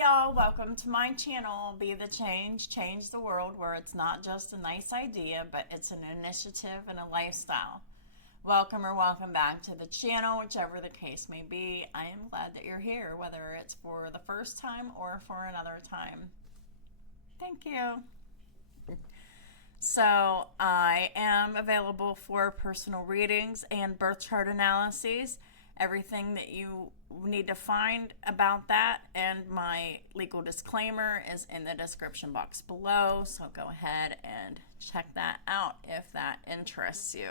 y'all, welcome to my channel, Be the Change, Change the World, where it's not just a nice idea, but it's an initiative and a lifestyle. Welcome or welcome back to the channel, whichever the case may be. I am glad that you're here, whether it's for the first time or for another time. Thank you. So I am available for personal readings and birth chart analyses. Everything that you need to find about that and my legal disclaimer is in the description box below. So go ahead and check that out if that interests you.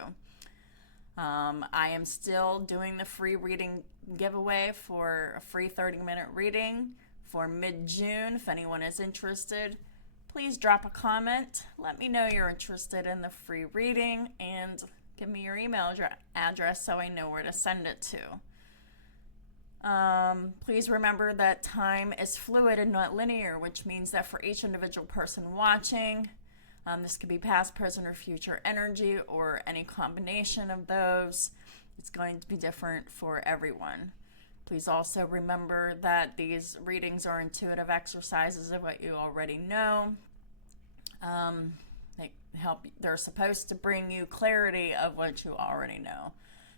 I am still doing the free reading giveaway for a free 30-minute reading for mid-June. If anyone is interested, please drop a comment. Let me know you're interested in the free reading and give me your email address so I know where to send it to. Please remember that time is fluid and not linear, which means that for each individual person watching, this could be past, present, or future energy, or any combination of those. It's going to be different for everyone. Please also remember that these readings are intuitive exercises of what you already know. They're supposed to bring you clarity of what you already know.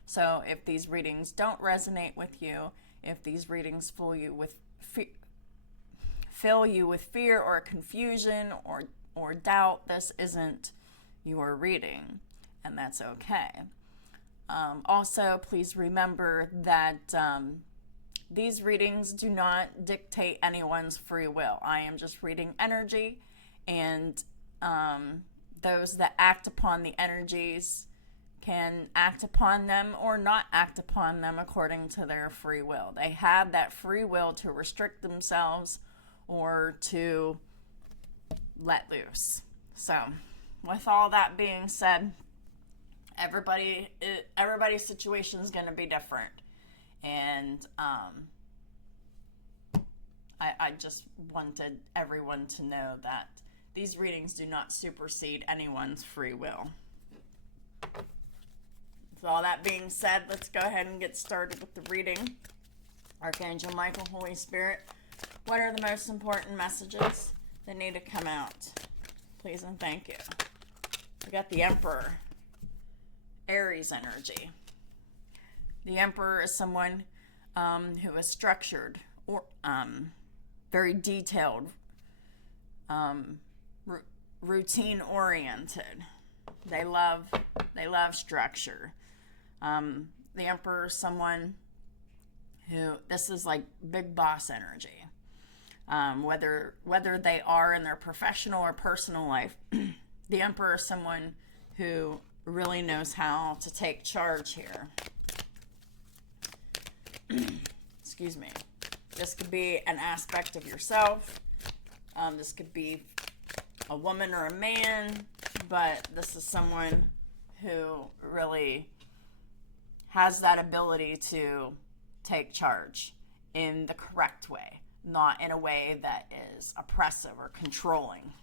So if these readings don't resonate with you, if these readings fill you with fear or confusion or doubt, this isn't your reading, and that's okay. Also, please remember that these readings do not dictate anyone's free will. I am just reading energy, and those that act upon the energies can act upon them or not act upon them according to their free will. They have that free will to restrict themselves or to let loose. So, with all that being said, everybody's situation is going to be different. And I just wanted everyone to know that these readings do not supersede anyone's free will. With all that being said, let's go ahead and get started with the reading. Archangel Michael, Holy Spirit, what are the most important messages that need to come out? Please and thank you. We got the Emperor, Aries energy. The Emperor is someone who is structured or very detailed, routine oriented. They love structure. The Emperor is someone who, this is like big boss energy. Whether they are in their professional or personal life, the Emperor is someone who really knows how to take charge here. Excuse me. This could be an aspect of yourself. This could be a woman or a man, but this is someone who really has that ability to take charge in the correct way, not in a way that is oppressive or controlling.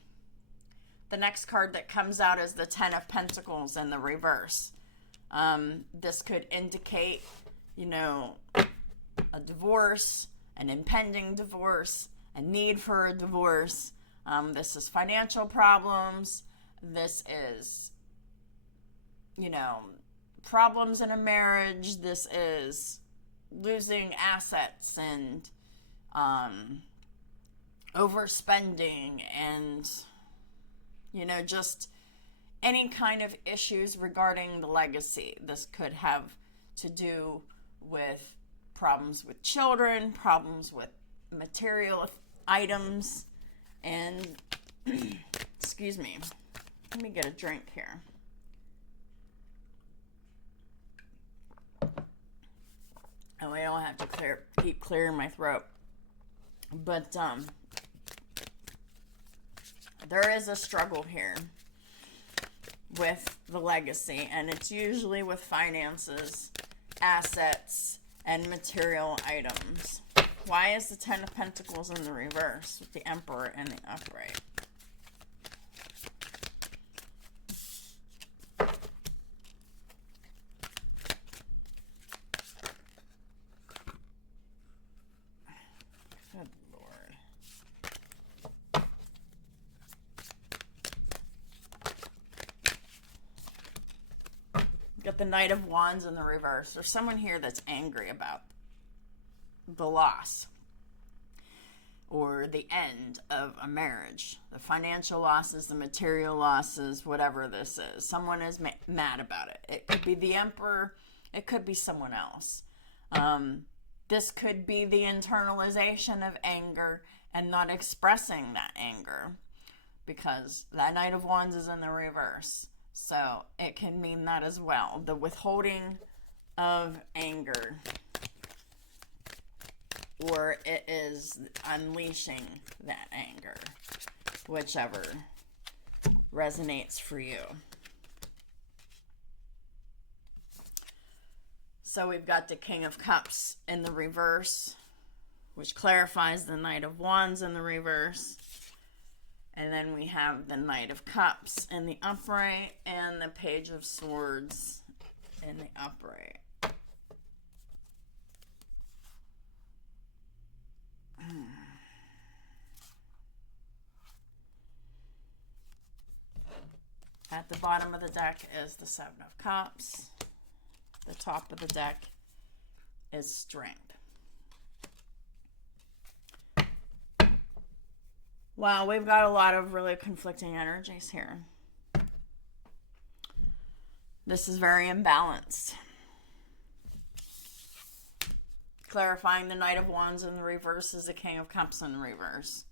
The next card that comes out is the Ten of Pentacles in the reverse. This could indicate, a divorce, an impending divorce, a need for a divorce. This is financial problems. This is, problems in a marriage. This is losing assets and overspending and, just any kind of issues regarding the legacy. This could have to do with problems with children, problems with material items, and excuse me, let me get a drink here. And I don't have to keep clearing my throat. But there is a struggle here with the legacy, and it's usually with finances, assets, and material items. Why is the Ten of Pentacles in the reverse with the Emperor in the upright? Good Lord. with the Knight of Wands in the reverse, there's someone here that's angry about the loss or the end of a marriage. The financial losses, the material losses, whatever this is. Someone is mad about it. It could be the Emperor. It could be someone else. This could be the internalization of anger and not expressing that anger, because that Knight of Wands is in the reverse. So it can mean that as well. The withholding of anger, or it is unleashing that anger, whichever resonates for you. So we've got the King of Cups in the reverse, which clarifies the Knight of Wands in the reverse. And then we have the Knight of Cups in the upright and the Page of Swords in the upright. At the bottom of the deck is the Seven of Cups. The top of the deck is Strength. Wow, we've got a lot of really conflicting energies here. This is very imbalanced. Clarifying the Knight of Wands in the reverse is the King of Cups in the reverse.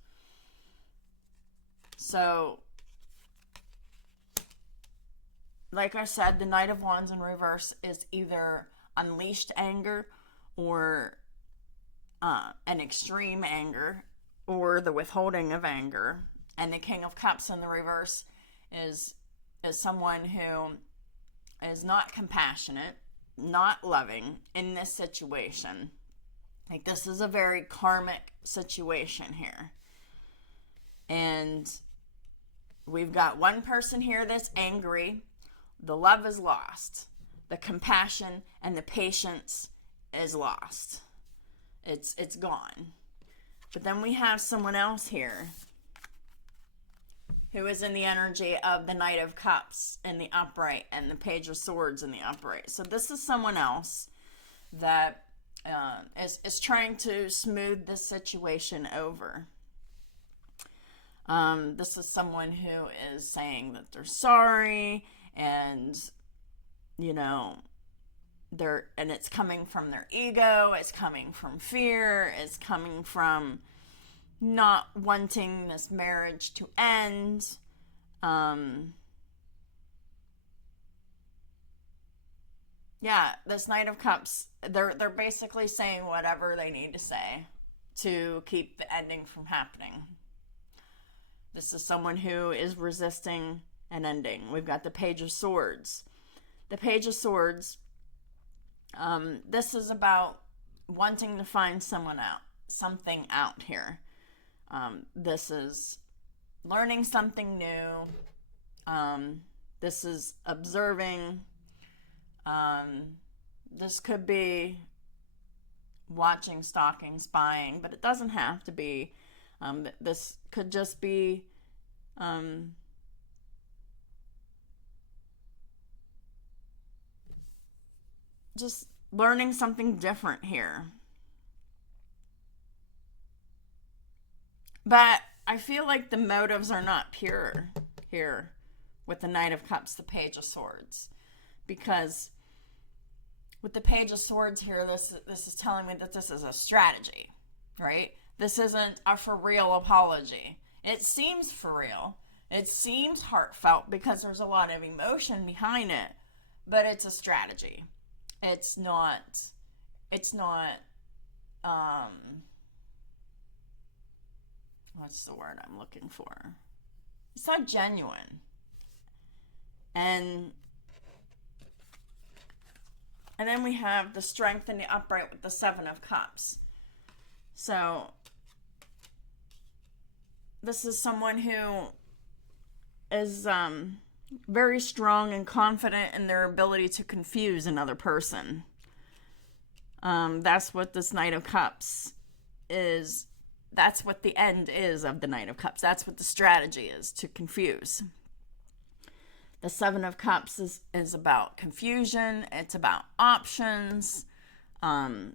So, like I said, the Knight of Wands in reverse is either unleashed anger or an extreme anger, or the withholding of anger. And the King of Cups in the reverse is someone who is not compassionate, not loving in this situation. Like, this is a very karmic situation here. And we've got one person here that's angry. The love is lost. The compassion and the patience is lost. It's gone. But then we have someone else here who is in the energy of the Knight of Cups in the upright and the Page of Swords in the upright. So this is someone else that is trying to smooth this situation over. This is someone who is saying that they're sorry, and and it's coming from their ego, it's coming from fear, it's coming from not wanting this marriage to end. This Knight of Cups, they're basically saying whatever they need to say to keep the ending from happening. This is someone who is resisting an ending. We've got the Page of Swords. The Page of Swords, this is about wanting to find something out here. This is learning something new. This is observing. This could be watching, stalking, spying, but it doesn't have to be. This could just be just learning something different here. But I feel like the motives are not pure here with the Knight of Cups, the Page of Swords. Because with the Page of Swords here, this is telling me that this is a strategy, right? This isn't a for real apology. It seems for real. It seems heartfelt because there's a lot of emotion behind it, but it's a strategy. It's not, what's the word I'm looking for? It's not genuine. And then we have the Strength in the upright with the Seven of Cups. So this is someone who is very strong and confident in their ability to confuse another person. That's what this Knight of Cups is. That's what the end is of the Knight of Cups. That's what the strategy is, to confuse. The Seven of Cups is about confusion. It's about options.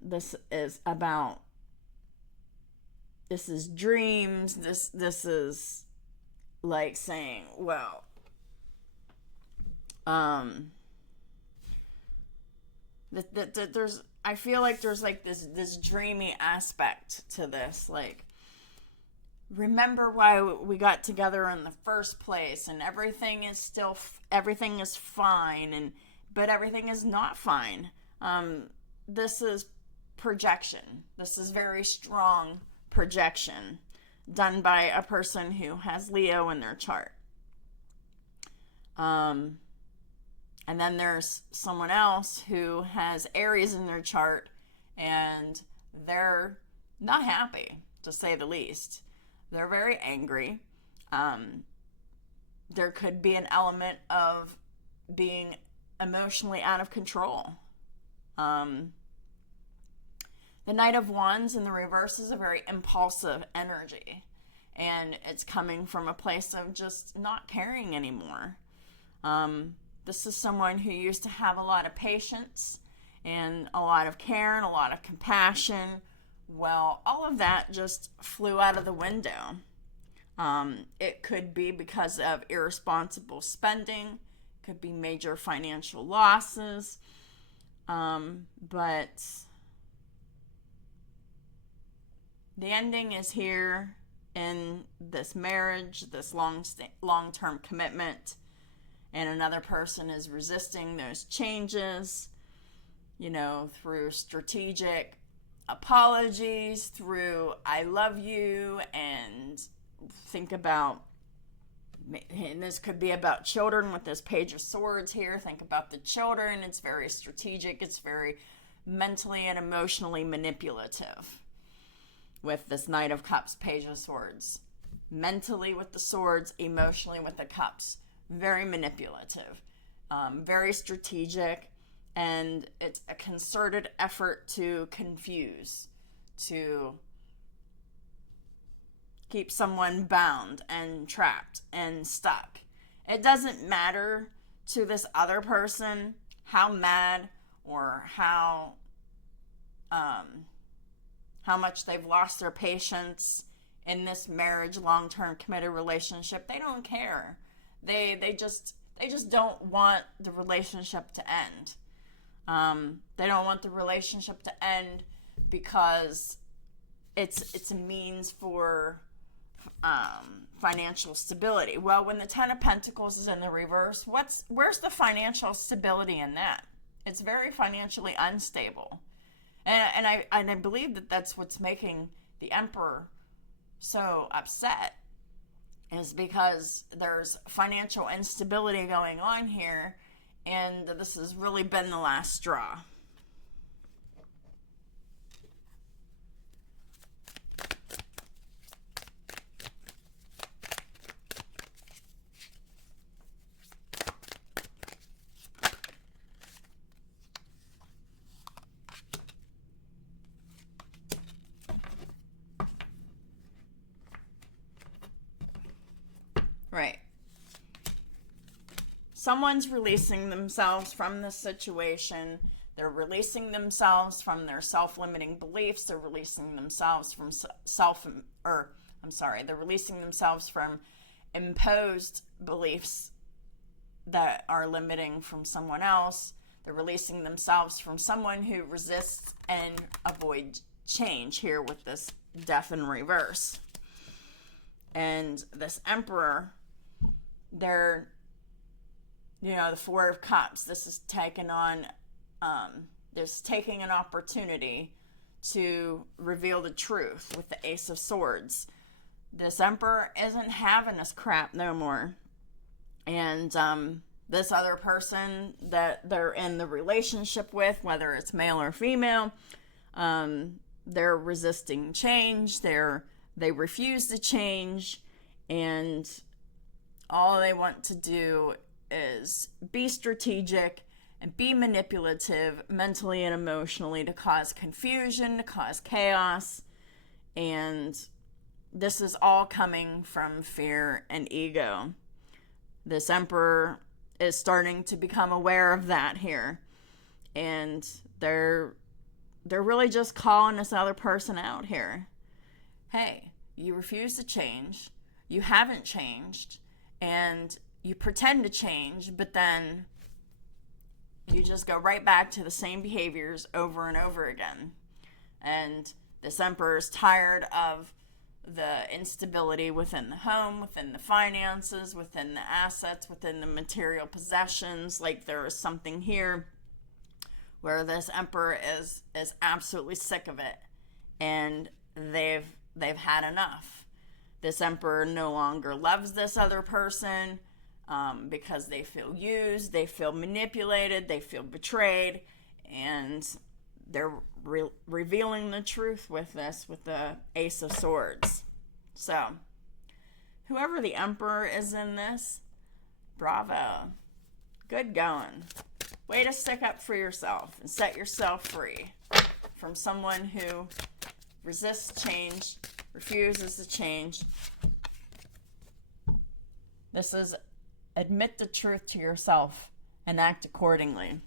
This is dreams. This is like saying, well, I feel like there's like this dreamy aspect to this, like, remember why we got together in the first place, and everything is fine, but everything is not fine. This is projection. This is very strong projection done by a person who has Leo in their chart. And then there's someone else who has Aries in their chart, and they're not happy, to say the least. They're very angry. There could be an element of being emotionally out of control. The Knight of Wands in the reverse is a very impulsive energy, and it's coming from a place of just not caring anymore. This is someone who used to have a lot of patience and a lot of care and a lot of compassion. Well, all of that just flew out of the window. It could be because of irresponsible spending, could be major financial losses, but the ending is here in this marriage, this long-term commitment, and another person is resisting those changes, through strategic apologies, through I love you, and think about, and this could be about children with this Page of Swords here. Think about the children. It's very strategic. It's very mentally and emotionally manipulative with this Knight of Cups, Page of Swords. Mentally with the swords, emotionally with the cups. Very manipulative, very strategic, and it's a concerted effort to confuse, to keep someone bound and trapped and stuck. It doesn't matter to this other person how mad or how much they've lost their patience in this marriage, long-term committed relationship. They don't care. They just don't want the relationship to end. They don't want the relationship to end because it's a means for financial stability. Well, when the Ten of Pentacles is in the reverse, where's the financial stability in that? It's very financially unstable, and I believe that that's what's making the Emperor so upset, is because there's financial instability going on here, and this has really been the last straw. Right. Someone's releasing themselves from this situation. They're releasing themselves from their self-limiting beliefs. They're releasing themselves from they're releasing themselves from imposed beliefs that are limiting from someone else. They're releasing themselves from someone who resists and avoids change here with this Death in reverse. And this Emperor, they're, the Four of Cups. This is taking an opportunity to reveal the truth with the Ace of Swords. This Emperor isn't having this crap no more. And this other person that they're in the relationship with, whether it's male or female, they're resisting change. They refuse to change, and all they want to do is be strategic and be manipulative mentally and emotionally to cause confusion, to cause chaos. And this is all coming from fear and ego. This Emperor is starting to become aware of that here. And they're really just calling this other person out here. Hey, you refuse to change. You haven't changed. And you pretend to change, but then you just go right back to the same behaviors over and over again. And this emperor is tired of the instability within the home, within the finances, within the assets, within the material possessions. Like, there is something here where this emperor is absolutely sick of it, and they've had enough. This emperor no longer loves this other person because they feel used, they feel manipulated, they feel betrayed, and they're revealing the truth with this, with the Ace of Swords. So, whoever the emperor is in this, bravo. Good going. Way to stick up for yourself and set yourself free from someone who resists change, refuses to change. This is admit the truth to yourself and act accordingly.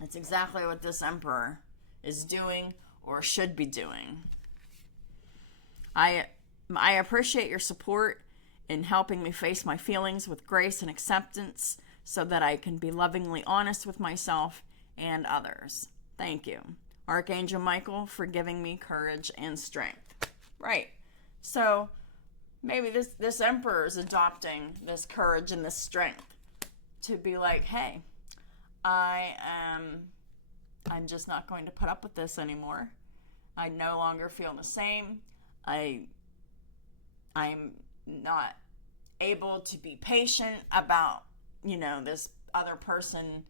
That's exactly what this emperor is doing or should be doing. I appreciate your support in helping me face my feelings with grace and acceptance so that I can be lovingly honest with myself and others. Thank you, Archangel Michael, for giving me courage and strength. Right. So maybe this emperor is adopting this courage and this strength to be like, hey, I'm just not going to put up with this anymore. I no longer feel the same. I'm not able to be patient about, this other person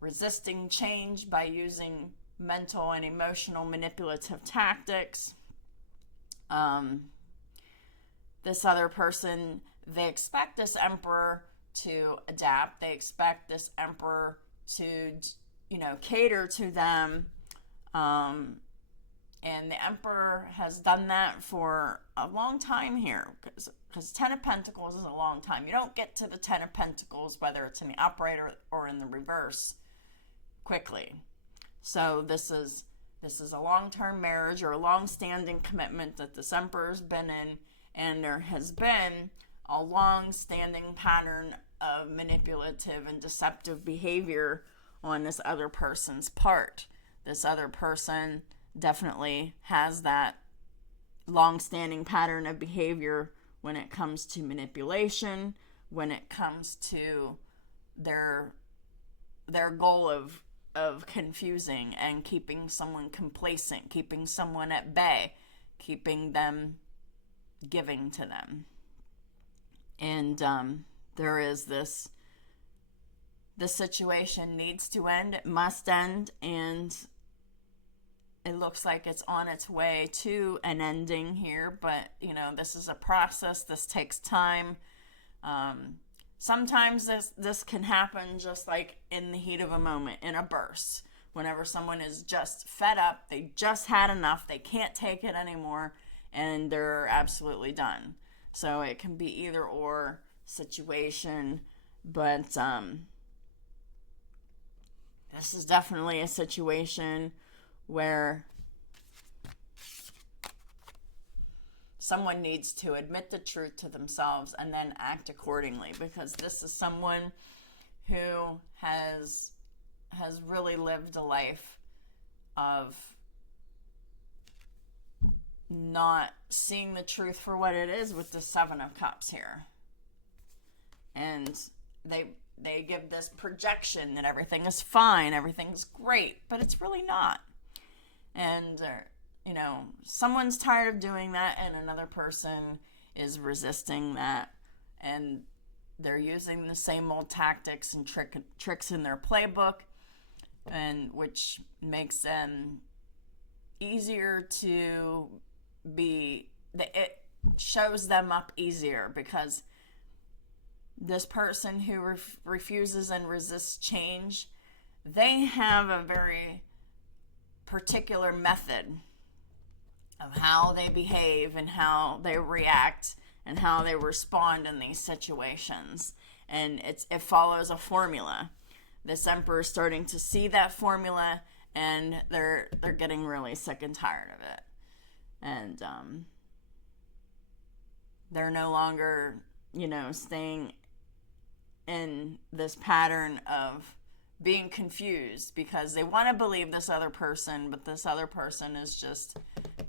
resisting change by using mental and emotional manipulative tactics. This other person, they expect this emperor to adapt. They expect this emperor to, cater to them. And the emperor has done that for a long time here, because 10 of Pentacles is a long time. You don't get to the 10 of Pentacles, whether it's in the upright or in the reverse, quickly. So this is a long-term marriage or a long-standing commitment that this emperor's been in, and there has been a long-standing pattern of manipulative and deceptive behavior on this other person's part. This other person definitely has that long-standing pattern of behavior when it comes to manipulation, when it comes to their goal of confusing and keeping someone complacent, keeping someone at bay, keeping them giving to them. And there is this situation needs to end, it must end, and it looks like it's on its way to an ending here, but, this is a process. This takes time. Sometimes this can happen just like in the heat of a moment, in a burst. Whenever someone is just fed up, they just had enough, they can't take it anymore, and they're absolutely done. So it can be either or situation, but this is definitely a situation where someone needs to admit the truth to themselves and then act accordingly, because this is someone who has really lived a life of not seeing the truth for what it is with the 7 of Cups here. And they give this projection that everything is fine, everything's great, but it's really not. And, someone's tired of doing that, and another person is resisting that, and they're using the same old tactics and tricks in their playbook, and which makes them easier to be, it shows them up easier, because this person who refuses and resists change, they have a very particular method of how they behave and how they react and how they respond in these situations. and it follows a formula. This emperor is starting to see that formula, and they're getting really sick and tired of it. And they're no longer, staying in this pattern of being confused because they want to believe this other person, but this other person is just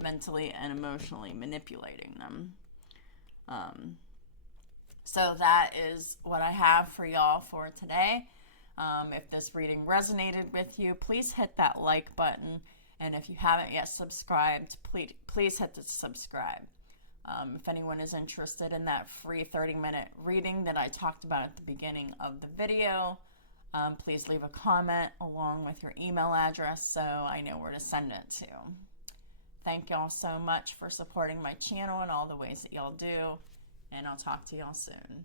mentally and emotionally manipulating them. So that is what I have for y'all for today. If this reading resonated with you, please hit that like button. And if you haven't yet subscribed, please hit the subscribe. If anyone is interested in that free 30-minute reading that I talked about at the beginning of the video, please leave a comment along with your email address so I know where to send it to. Thank y'all so much for supporting my channel in all the ways that y'all do, and I'll talk to y'all soon.